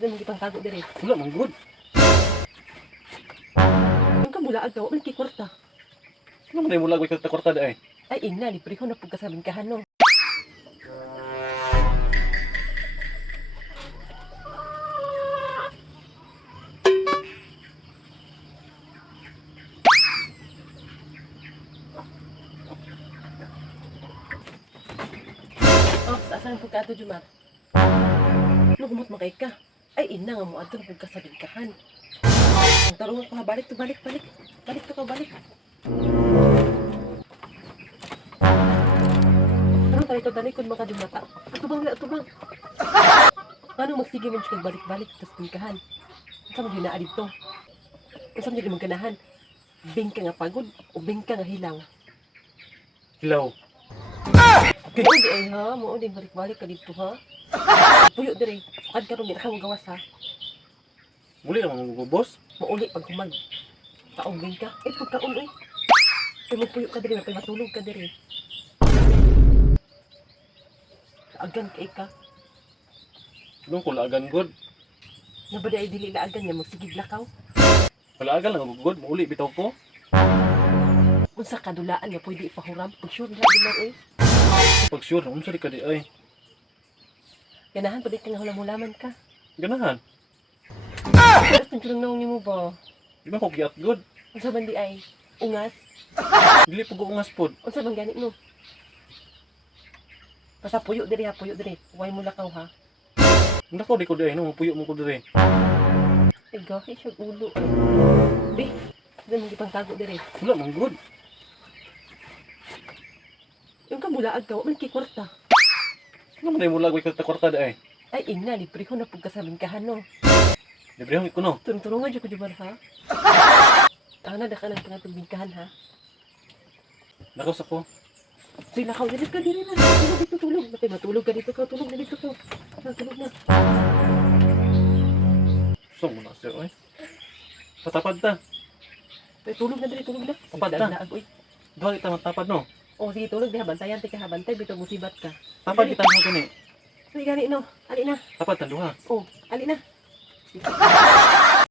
Dili mo gipang tago diri. Wala man good. Yung kabulaag ka, wala kay kwarta. Ano man mula ko kwarta da ay. Ay ina, libre ko na pug kasabing kahan no. Oh, saan pug ka ato Jumar? Nagumot makay ka. Ay ina nga mo ato pug kasabing kahan. Ang tarungan ko ha, balik to, balik. Balik to ka, balik. Ano tayo ito, talikod mga kadumata? Atubang. Paano magsige mo siya balik-balik, tapos tingkahan? Ang sama dyan na dito. Ang sama dyan magkanahan. Bingka nga pagod, o bingka nga hilaw. Hilaw. Okay. Mo di ay ha, mo di balik-balik ka dito ha. Puyo dire, sukad ka rin, di na ka magawas ha. Muli naman mo boss. Mauli pag humag. Taong bingka. Eh, pagkaon eh. Kaya magpuyo ka dire, kaya matulog ka dire. Agan ka ika. Doon ko laagan good. Nabada ay dili laagan niya, magsigig lakaw. Palaagan lang good. Muli bitaw ko. Unsa kadulaan nga pwede ipahuram, pag sure na dinar eh. Pag sure, unsa di ka di ay. Ganahan pa di ka nga hulam-hulaman ka. Ganahan. Pero tunturang naong mo ba? Di ba ko giat good? Unsa man di ay ungas? Dili po ungas pod. Unsa man gani mo? Basta puyo diri ha, puyo diri. Huwag mo lakaw ha. Nako di ko di ay no, puyo mo ko dire. Ay gahi siya ulo. Di, dili mo gipang tago diri. Wala man good. Yung kabulaag ka, wala kay kwarta. Ano man mula ko kwarta da ay. Ay ina, libre ko na pug kasabing kahan no. Libre ko no. Turong-turungan dyan ko Jumar ha. Tanga na, dakanan ka nga bingkahan ha. Nakos ako. Sige, lakaw, dili ka diri na. Tulog. Matay, matulog ka dito ka. Tulog na dito ka. Tulog na. So mo na siya ay. Patapad ta. Ay, tulog na diri, tulog na. Tapad Sige, na. dagdaag, uy. Duha kita matapad no. O, sige, tulog na. Bantayan, tika ha. Bantay, bitaw musibat ka. Tapad kita mo gani. Ay, gani, no. Ali na. Tapad ta duha. O, ali na.